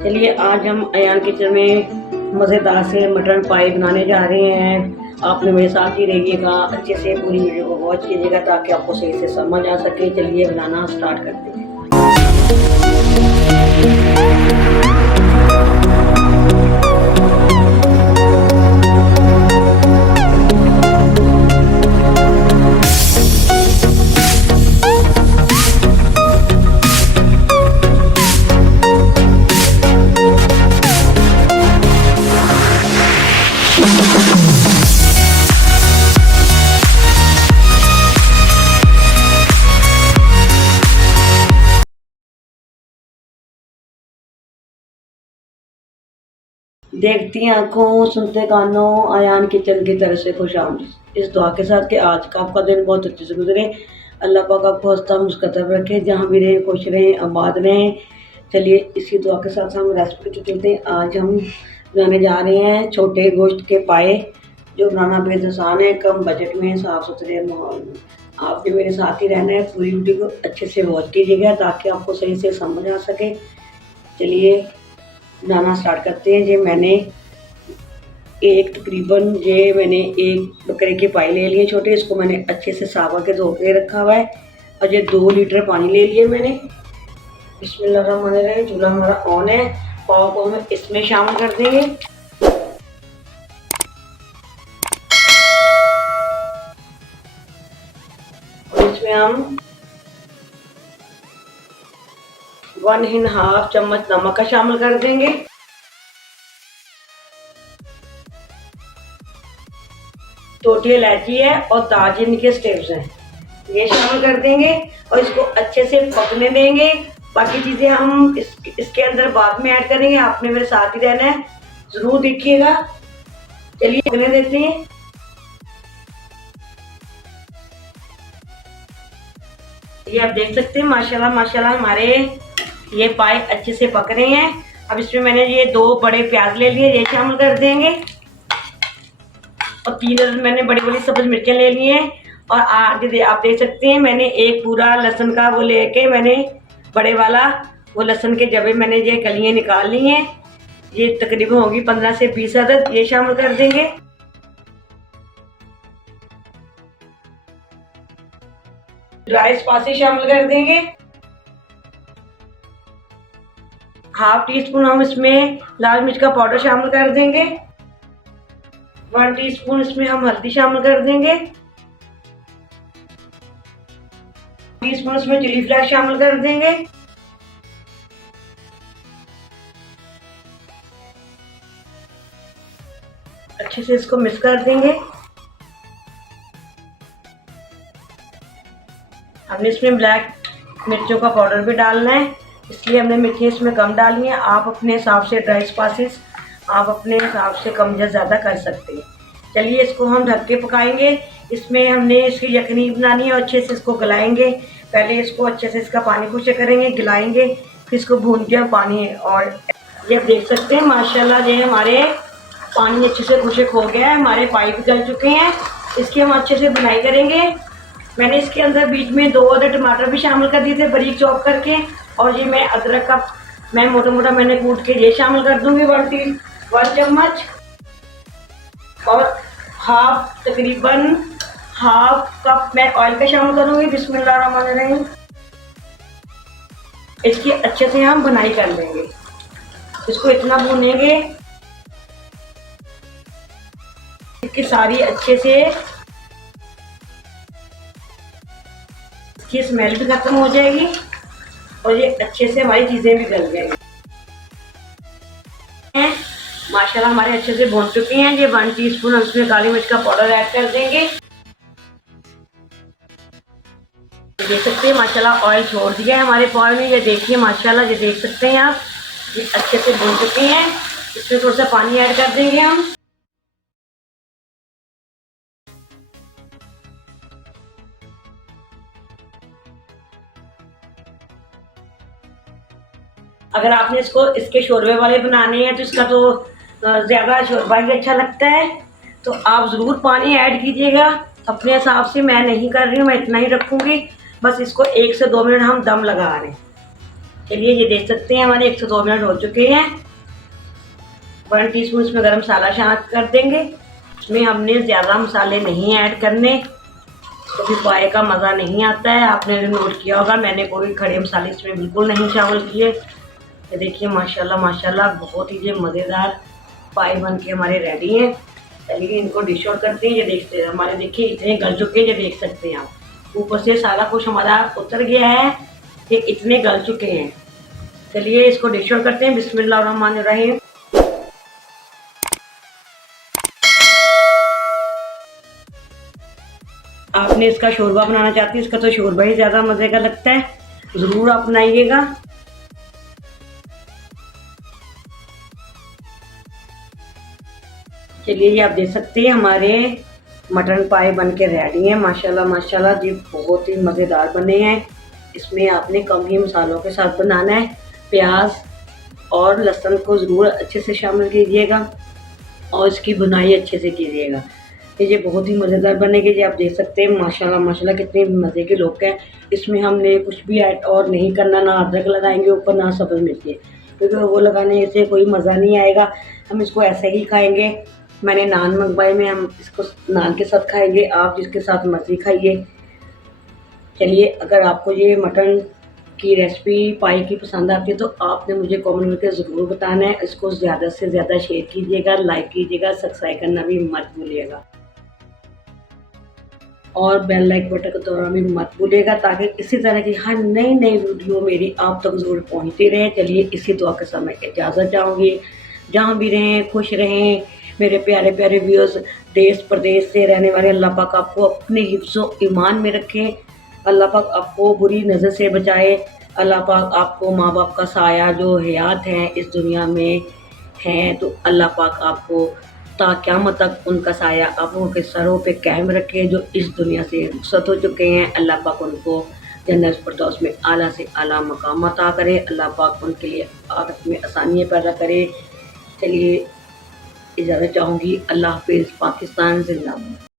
चलिए आज हम अयान किचन में मज़ेदार से मटन पाई बनाने जा रहे हैं। आपने मेरे साथ ही रहिएगा, अच्छे से पूरी वीडियो को वॉच कीजिएगा ताकि आपको सही से समझ आ सके। चलिए बनाना स्टार्ट करते हैं। देखती आंखों सुनते कानों, अयान किचन की तरफ से खुशामदीद। इस दुआ के साथ कि आज का आपका दिन बहुत अच्छे से गुजरे। अल्लाह पाक आपको हंसता मुस्कुराता रखे, जहाँ भी रहें खुश रहें, आबाद रहें। चलिए इसी दुआ के साथ हम रेसिपी को चलते हैं। आज हम बनाने जा रहे हैं छोटे गोश्त के पाए, जो बनाना बेहद आसान है, कम बजट में, साफ़ सुथरे माहौल में। आप भी मेरे साथ ही रहना है, पूरी वीडियो को अच्छे से वॉच कीजिएगा ताकि आपको सही से समझ आ सके। चलिए बनाना स्टार्ट करते हैं। मैंने एक बकरे के पाई ले लिए छोटे, इसको मैंने अच्छे से सावा के धो के रखा हुआ है। और ये 2 लीटर पानी ले लिए मैंने। बिस्मिल्लाहिर्रहमानिर्रहीम। चूल्हा हमारा ऑन है। पाव को हम इसमें शामिल कर देंगे। और इसमें हम 1½ चम्मच नमक का शामिल कर देंगे। छोटी इलायची है और दालचीनी के स्टेप्स हैं, ये शामिल कर देंगे और इसको अच्छे से पकने देंगे। बाकी चीज़ें हम इसके अंदर बाद में ऐड करेंगे। आपने मेरे साथ ही रहना है, ज़रूर देखिएगा। चलिए पकने देते हैं। ये आप देख सकते हैं माशाल्लाह माशाल्लाह हमारे ये पाए अच्छे से पक रहे हैं। अब इसमें मैंने ये 2 बड़े प्याज ले लिए, ये शामिल कर देंगे। और 3 मैंने बड़ी बड़ी सब्ज मिर्चें ले ली हैं। और आप देख सकते हैं मैंने एक पूरा लहसुन का वो लेके, मैंने बड़े वाला वो लहसुन के जबे मैंने ये कलियां निकाल ली हैं। ये तकरीबन होगी 15 से 20 अदद, ये शामिल कर देंगे। ड्राई स्पाइसेस शामिल कर देंगे। ½ टीस्पून हम इसमें लाल मिर्च का पाउडर शामिल कर देंगे। 1 टीस्पून इसमें हम हल्दी शामिल कर देंगे। टीस्पून इसमें चिली फ्लेक्स शामिल कर देंगे। अच्छे से इसको मिक्स कर देंगे। हमने इसमें ब्लैक मिर्चों का पाउडर भी डालना है, इसलिए हमने मिर्ची इसमें कम डाली है। आप अपने हिसाब से ड्राई स्पाइसेस आप अपने हिसाब से कम या ज़्यादा कर सकते हैं। चलिए इसको हम ढक के पकाएंगे। इसमें हमने इसकी यखनी बनानी है और अच्छे से इसको गलाएंगे। पहले इसको अच्छे से इसका पानी खुशक करेंगे, गिलाएंगे, फिर इसको भून के पानी। और ये देख सकते हैं माशाल्लाह ये हमारे पानी अच्छे से खुशक हो गया है, हमारे पाइप गल चुके हैं। इसकी हम अच्छे से बुनाई करेंगे। मैंने इसके अंदर बीच में 2 अदर टमाटर भी शामिल कर दिए थे बारीक चॉप करके। और ये मैं अदरक का मैं मोटा मोटा मैंने कूट के ये शामिल कर दूंगी 1 चम्मच। और तकरीबन ½ कप मैं ऑयल का शामिल करूंगी। बिस्मिल्लाहिर्रहमानिर्रहीम। इसकी अच्छे से हम बुनाई कर लेंगे। इसको इतना भूनेंगे इसकी सारी अच्छे से इसकी स्मेल भी खत्म हो जाएगी और ये अच्छे से हमारी चीज़ें भी गल जाएंगी। माशाल्लाह हमारे अच्छे से भून चुके हैं। ये 1 टीस्पून हम इसमें काली मिर्च का पाउडर ऐड कर देंगे। देख सकते हैं माशाल्लाह ऑयल छोड़ दिया है हमारे पाव ने। ये देखिए माशाल्लाह, ये देख सकते हैं आप, ये अच्छे से भून चुके हैं। इसमें थोड़ा सा पानी ऐड कर देंगे हम। अगर आपने इसके शोरबे वाले बनाने हैं तो इसका तो ज़्यादा शोरबा ही अच्छा लगता है, तो आप ज़रूर पानी ऐड कीजिएगा अपने हिसाब से। मैं नहीं कर रही हूँ, मैं इतना ही रखूँगी। बस इसको 1 से 2 मिनट हम दम लगा रहे हैं। चलिए ये देख सकते हैं हमारे 102 मिनट हो चुके हैं। 1 टीस्पून इसमें गरम मसाला शामिल कर देंगे। इसमें हमने ज़्यादा मसाले नहीं ऐड करने, तो फिर पाए का मज़ा नहीं आता है। आपने नोट किया होगा मैंने कोई खड़े मसाले इसमें बिल्कुल नहीं शामिल किए। ये देखिए माशाल्लाह माशाल्लाह बहुत ही ये मज़ेदार पाए बन के हमारे रेडी हैं। चलिए इनको डिश आउट करते हैं। ये देखते हैं हमारे, देखिए इतने गल चुके हैं, ये देख सकते हैं आप। ऊपर से सारा कुछ हमारा उतर गया है, ये इतने गल चुके हैं। चलिए इसको डिश आउट करते हैं। बिस्मिल्लाहिर्रहमानिर्रहीम। आपने इसका शोरबा बनाना चाहती है, इसका तो शोरबा ही ज़्यादा मज़े का लगता है, ज़रूर आप बनाइएगा। चलिए ये आप देख सकते हैं हमारे मटन पाए बन के रेडी हैं। माशाल्लाह माशाल्लाह जी बहुत ही मज़ेदार बने हैं। इसमें आपने कम ही मसालों के साथ बनाना है। प्याज और लहसुन को ज़रूर अच्छे से शामिल कीजिएगा और इसकी बुनाई अच्छे से कीजिएगा। ये बहुत ही मज़ेदार बनेगी। ये आप देख सकते हैं माशाल्लाह माशाल्लाह कितने मज़े के लोग हैं। इसमें हमने कुछ भी ऐड और नहीं करना, ना अदरक लगाएंगे ऊपर ना सब्ज़ मिर्ची, क्योंकि वो लगाने से कोई मज़ा नहीं आएगा। हम इसको ऐसे ही खाएंगे। मैंने नान मंगवाए में, हम इसको नान के साथ खाएंगे, आप जिसके साथ मर्ज़ी खाइए। चलिए अगर आपको ये मटन की रेसिपी पाई की पसंद आती है तो आपने मुझे कमेंट करके ज़रूर बताना है। इसको ज़्यादा से ज़्यादा शेयर कीजिएगा, लाइक कीजिएगा, सब्सक्राइब करना भी मत भूलिएगा और बेल लाइक बटन को दबाना भी मत भूलिएगा, ताकि इसी तरह की हर नई नई वीडियो मेरी आप तक ज़रूर पहुंचती रहे। चलिए इसी दुआ के समय इजाज़त चाहूँगी। जहाँ भी रहें खुश रहें मेरे प्यारे प्यारे व्यूअर्स। देश प्रदेश से रहने वाले अल्लाह पाक आपको अपने हिफ्ज़ो ईमान में रखें। अल्लाह पाक आपको बुरी नज़र से बचाए। अल्लाह पाक आपको माँ बाप का साया जो हयात हैं इस दुनिया में हैं, तो अल्लाह पाक आपको ता क़यामत तक उनका साया आप लोगों के सरों पे कायम रखे। जो इस दुनिया से रुखसत हो चुके हैं, अल्लाह पाक उनको जन्नत फिरदौस में आला से आला मकाम अता करे। अल्लाह पाक उनके लिए आखिरत में आसानियाँ पैदा करे। चलिए इजाज़त चाहूँगी। अल्लाह हाफ़िज़। पाकिस्तान ज़िंदाबाद।